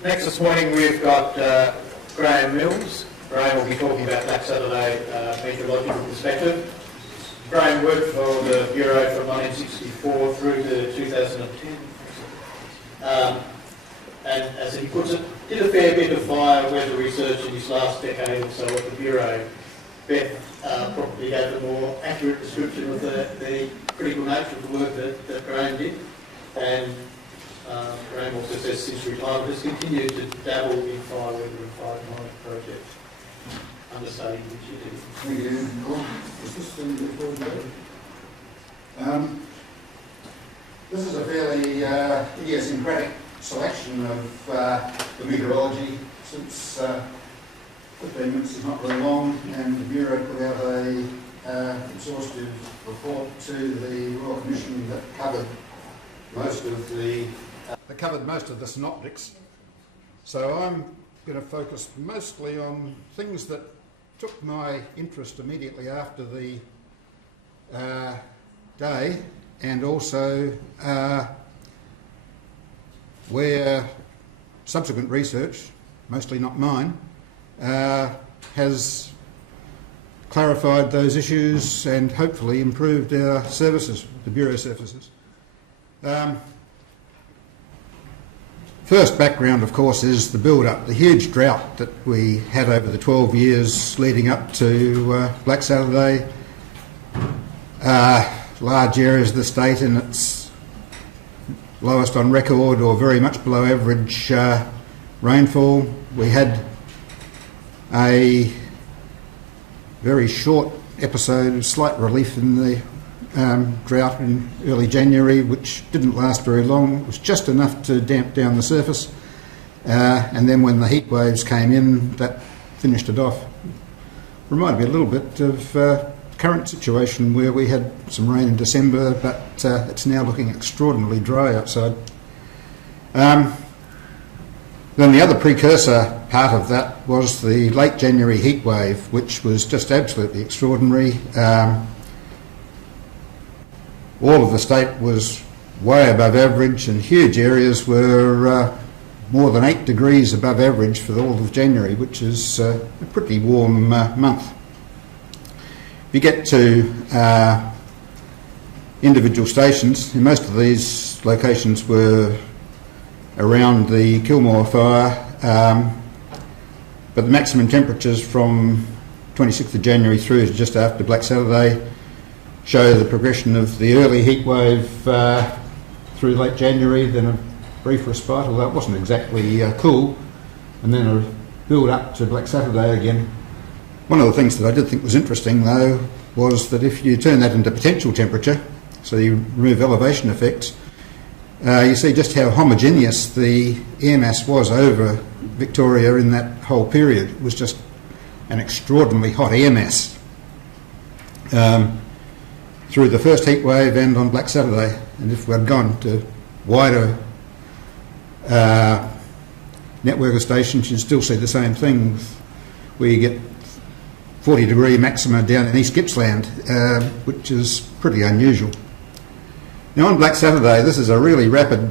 Next this morning we've got Graham Mills. Graham will be talking about Black Saturday meteorological perspective. Graham worked for the Bureau from 1964 through to 2010. And as he puts it, did a fair bit of fire weather research in his last decade or so at the Bureau. Beth probably gave a more accurate description of the critical nature of the work that Graham did. And Graham also says since retirement has continued to dabble in fire weather and fire climate projects. Understudying which you did. Thank you. Is this thing recorded? This is a fairly idiosyncratic selection of the meteorology since 15 minutes is not very long, and the Bureau put out a exhaustive report to the Royal Commission that covered most of the synoptics. So I'm going to focus mostly on things that took my interest immediately after the day, and also where subsequent research, mostly not mine, has clarified those issues and hopefully improved our services, the Bureau services. First background, of course, is the build-up, the huge drought that we had over the 12 years leading up to Black Saturday. Large areas of the state in its lowest on record or very much below average rainfall. We had a very short episode of slight relief in the drought in early January, which didn't last very long. It was just enough to damp down the surface, and then when the heat waves came in, that finished it off. Reminded me a little bit of current situation where we had some rain in December, but it's now looking extraordinarily dry outside. Then the other precursor part of that was the late January heat wave, which was just absolutely extraordinary. All of the state was way above average, and huge areas were more than 8 degrees above average for all of January, which is a pretty warm month. If you get to individual stations, and most of these locations were around the Kilmore fire, but the maximum temperatures from 26th of January through to just after Black Saturday show the progression of the early heat wave through late January, then a brief respite, although it wasn't exactly cool, and then a build up to Black Saturday again. One of the things that I did think was interesting, though, was that if you turn that into potential temperature, so you remove elevation effects, you see just how homogeneous the air mass was over Victoria in that whole period. It was just an extraordinarily hot air mass through the first heat wave and on Black Saturday. And if we'd gone to wider network of stations, you'd still see the same thing, where you get 40 degree maxima down in East Gippsland, which is pretty unusual. Now on Black Saturday, this is a really rapid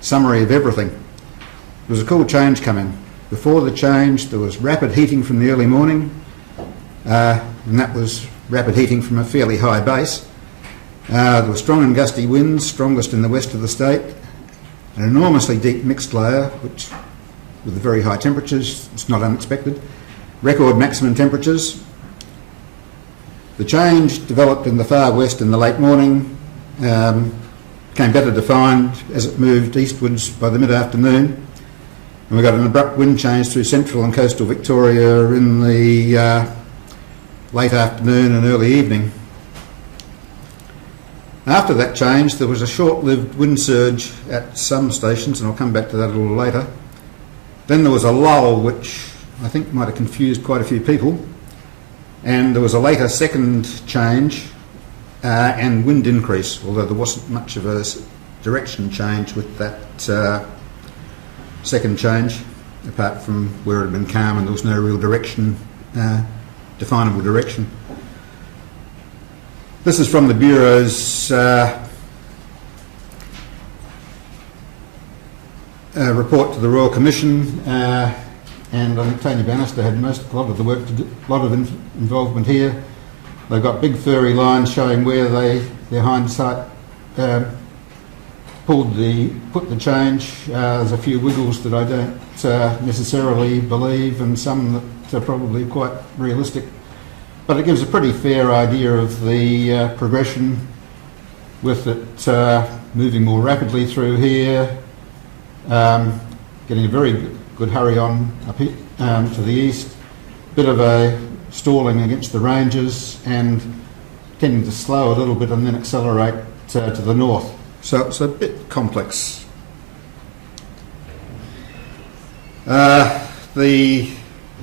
summary of everything. There was a cool change coming. Before the change, there was rapid heating from the early morning, and that was rapid heating from a fairly high base. There were strong and gusty winds, strongest in the west of the state, an enormously deep mixed layer, which with the very high temperatures, it's not unexpected. Record maximum temperatures. The change developed in the far west in the late morning, became better defined as it moved eastwards by the mid-afternoon, and we got an abrupt wind change through central and coastal Victoria in the late afternoon and early evening. After that change, there was a short-lived wind surge at some stations, and I'll come back to that a little later. Then there was a lull, which I think might have confused quite a few people, and there was a later second change and wind increase, although there wasn't much of a direction change with that second change, apart from where it had been calm and there was no real direction, definable direction. This is from the Bureau's report to the Royal Commission, and I think Tony Bannister had a lot of the work to do, a lot of involvement here. They've got big furry lines showing where their hindsight put the change. There's a few wiggles that I don't necessarily believe, and some that are probably quite realistic. But it gives a pretty fair idea of the progression, with it moving more rapidly through here, getting a very good hurry on up here, to the east, bit of a stalling against the ranges, and tending to slow a little bit and then accelerate to the north. So it's a bit complex. The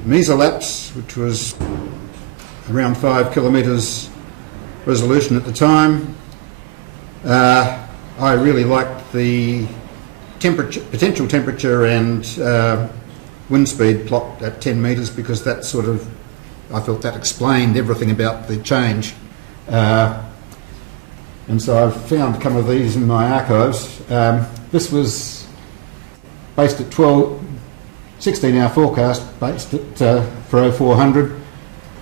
mesolapse, which was around 5 kilometres resolution at the time, I really liked the potential temperature and wind speed plot at 10 metres, because that sort of, I felt that explained everything about the change. And so I've found a couple of these in my archives. This was based at 16-hour forecast, based at for 0400,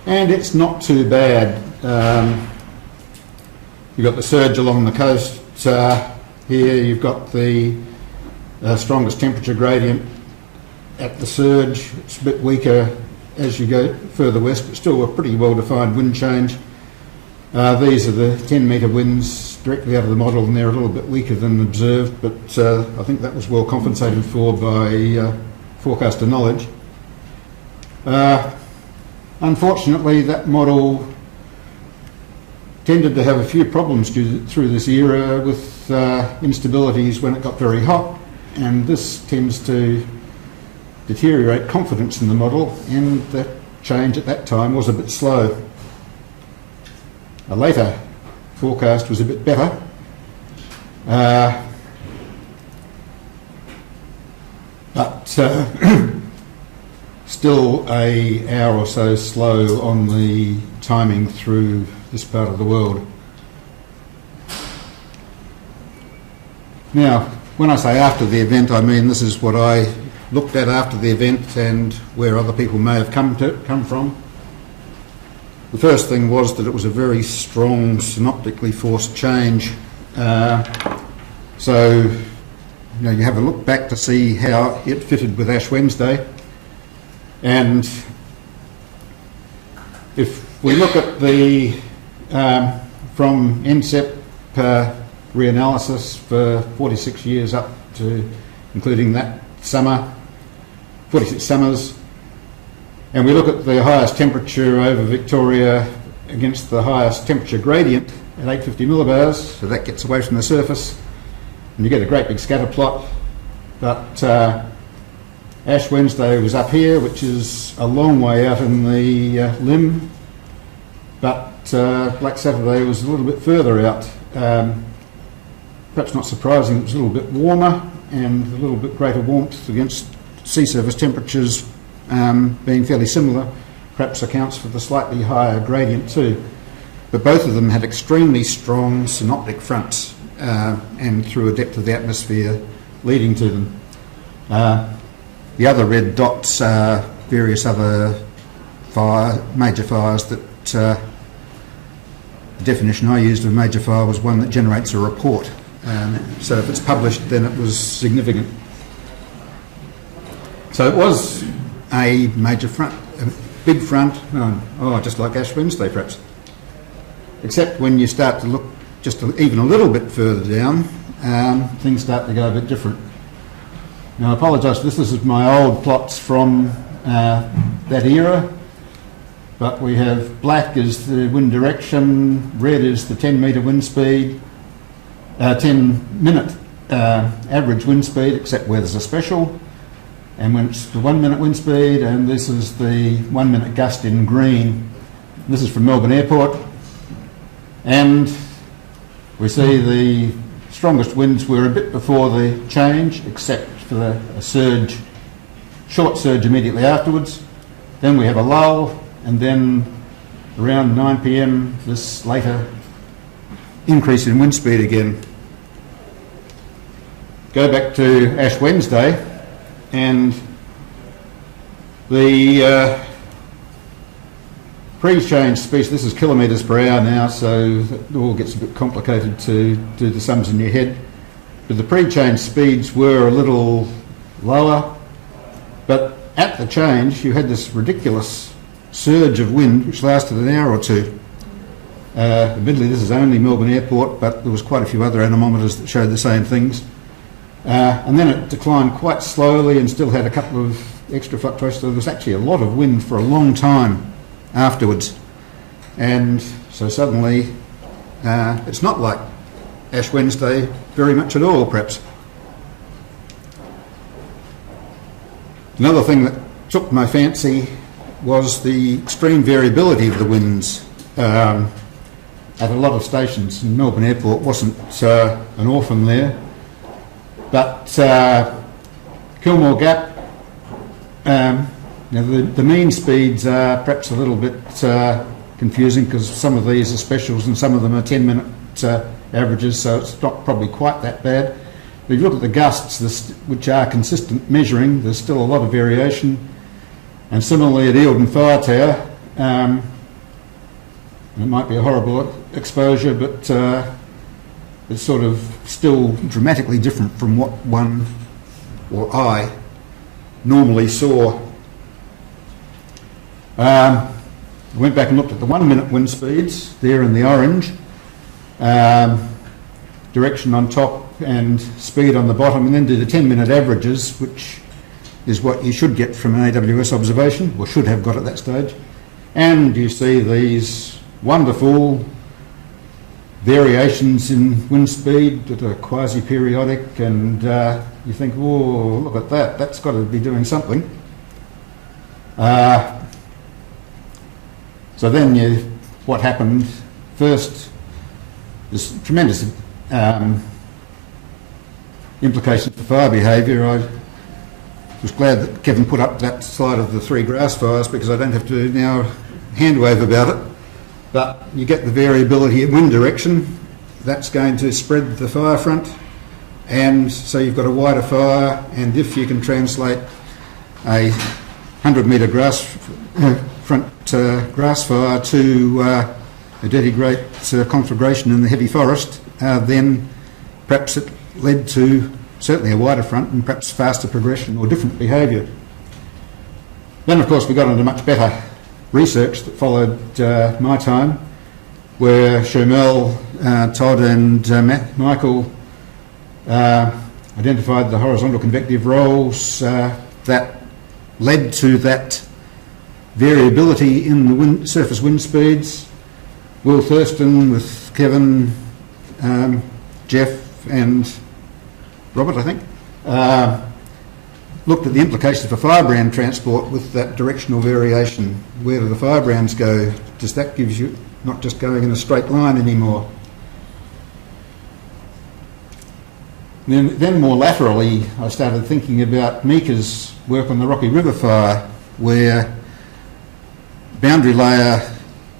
and it's not too bad. You've got the surge along the coast here, you've got the strongest temperature gradient at the surge. It's a bit weaker as you go further west, but still a pretty well-defined wind change. These are the 10-metre winds directly out of the model, and they're a little bit weaker than observed, but I think that was well compensated for by forecaster knowledge. Unfortunately, that model tended to have a few problems through this era with instabilities when it got very hot, and this tends to deteriorate confidence in the model, and the change at that time was a bit slow. A later forecast was a bit better. But still an hour or so slow on the timing through this part of the world. Now, when I say after the event, I mean this is what I looked at after the event and where other people may have come from. The first thing was that it was a very strong synoptically forced change. So you have a look back to see how it fitted with Ash Wednesday. And if we look at the from NCEP reanalysis for 46 years up to including that summer, 46 summers, and we look at the highest temperature over Victoria against the highest temperature gradient at 850 millibars, so that gets away from the surface, and you get a great big scatter plot. But Ash Wednesday was up here, which is a long way out in the limb, but Black Saturday was a little bit further out. Perhaps not surprising, it was a little bit warmer and a little bit greater warmth against sea surface temperatures being fairly similar, perhaps accounts for the slightly higher gradient too. But both of them had extremely strong synoptic fronts and through a depth of the atmosphere leading to them. The other red dots are various other major fires that the definition I used of a major fire was one that generates a report. So if it's published, then it was significant. So it was a major front, a big front, just like Ash Wednesday perhaps. Except when you start to look just even a little bit further down, things start to go a bit different. Now I apologise, this is my old plots from that era, but we have black is the wind direction, red is the 10-metre wind speed, 10-minute average wind speed, except where there's a special, and when it's the 1-minute wind speed, and this is the 1-minute gust in green. This is from Melbourne Airport, and we see the strongest winds were a bit before the change, except for a surge, short surge immediately afterwards. Then we have a lull, and then around 9 p.m. this later increase in wind speed again. go back to Ash Wednesday, and the pre-change speed, this is kilometres per hour now, so it all gets a bit complicated to do the sums in your head. But the pre-change speeds were a little lower, but at the change you had this ridiculous surge of wind which lasted an hour or two. Admittedly, this is only Melbourne Airport, but there was quite a few other anemometers that showed the same things. And then it declined quite slowly and still had a couple of extra fluctuations. So there was actually a lot of wind for a long time afterwards. And so suddenly, it's not like Ash Wednesday very much at all, perhaps. Another thing that took my fancy was the extreme variability of the winds at a lot of stations. And Melbourne Airport wasn't an orphan there, but Kilmore Gap, the mean speeds are perhaps a little bit confusing because some of these are specials and some of them are 10-minute averages, so it's not probably quite that bad. But if you look at the gusts, which are consistent measuring, there's still a lot of variation. And similarly at Eildon Fire Tower, it might be a horrible exposure, but it's sort of still dramatically different from what one or I normally saw. I went back and looked at the 1-minute wind speeds there in the orange, direction on top and speed on the bottom, and then do the 10-minute averages, which is what you should get from an AWS observation, or should have got at that stage. And you see these wonderful variations in wind speed that are quasi-periodic, and you think, oh, look at that, that's got to be doing something. So then what happened first, there's tremendous implications for fire behaviour. I was glad that Kevin put up that slide of the 3 grass fires because I don't have to now hand wave about it. But you get the variability in wind direction, that's going to spread the fire front, and so you've got a wider fire, and if you can translate a 100-metre front grass fire to a dirty great conflagration in the heavy forest, then perhaps it led to certainly a wider front and perhaps faster progression or different behaviour. Then of course we got into much better research that followed my time, where Shermel, Todd and Michael identified the horizontal convective rolls that led to that variability in the surface wind speeds. Will Thurston with Kevin, Jeff and Robert, I think, looked at the implications for firebrand transport with that directional variation. Where do the firebrands go? Does that give you not just going in a straight line anymore? Then more laterally, I started thinking about Mika's work on the Rocky River fire, where boundary layer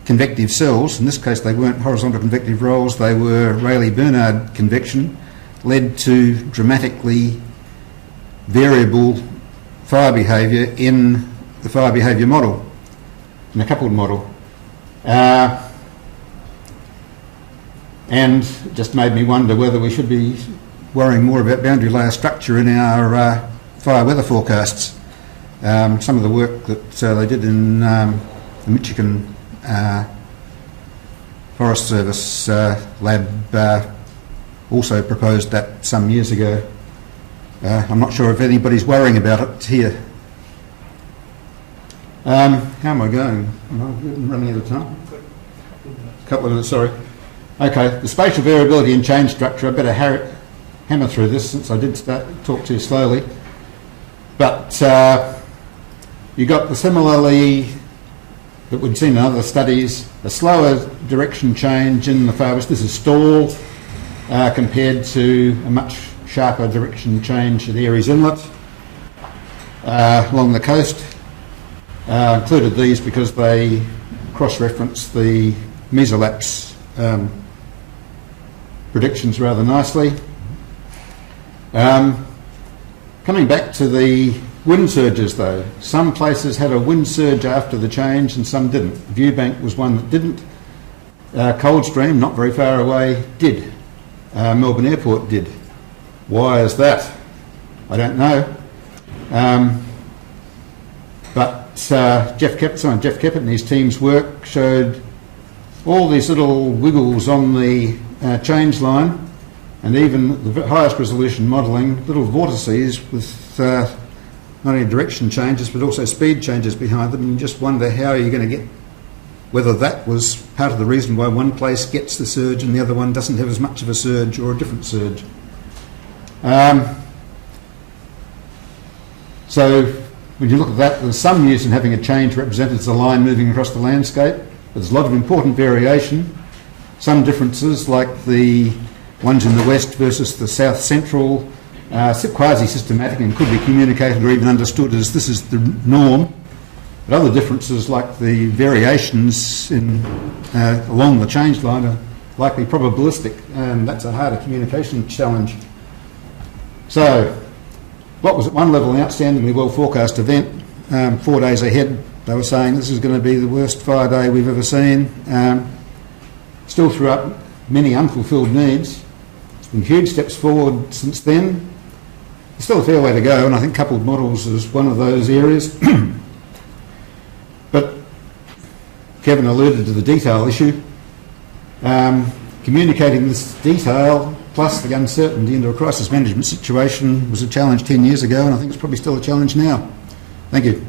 convective cells, in this case they weren't horizontal convective rolls, they were Rayleigh-Bernard convection, led to dramatically variable fire behaviour in the fire behaviour model, in a coupled model. And it just made me wonder whether we should be worrying more about boundary layer structure in our fire weather forecasts. Some of the work that they did in the Michigan Forest Service lab also proposed that some years ago. I'm not sure if anybody's worrying about it here. How am I going? I'm running out of time. A couple of minutes, sorry. Okay, the spatial variability and change structure, I better hammer through this since I did talk too slowly. But you got the similarly, that we've seen in other studies, a slower direction change in the far west. This is stall compared to a much sharper direction change at Aries Inlet along the coast. Included these because they cross-reference the mesolapse predictions rather nicely. Coming back to the wind surges though, some places had a wind surge after the change and some didn't. Viewbank was one that didn't. Coldstream, not very far away, did. Melbourne Airport did. Why is that? I don't know. But Jeff Keppert and his team's work showed all these little wiggles on the change line, and even the highest resolution modelling, little vortices with not only direction changes but also speed changes behind them, and you just wonder how you're going to get, whether that was part of the reason why one place gets the surge and the other one doesn't have as much of a surge or a different surge. So when you look at that, there's some use in having a change represented as a line moving across the landscape, but there's a lot of important variation. Some differences, like the ones in the west versus the south central, quasi-systematic and could be communicated or even understood as this is the norm. But other differences, like the variations along the change line, are likely probabilistic, and that's a harder communication challenge. So, what was at one level an outstandingly well forecast event? 4 days ahead, they were saying this is going to be the worst fire day we've ever seen. Still threw up many unfulfilled needs. There's been huge steps forward since then. There's still a fair way to go, and I think coupled models is one of those areas. But Kevin alluded to the detail issue. Communicating this detail plus the uncertainty into a crisis management situation was a challenge 10 years ago, and I think it's probably still a challenge now. Thank you.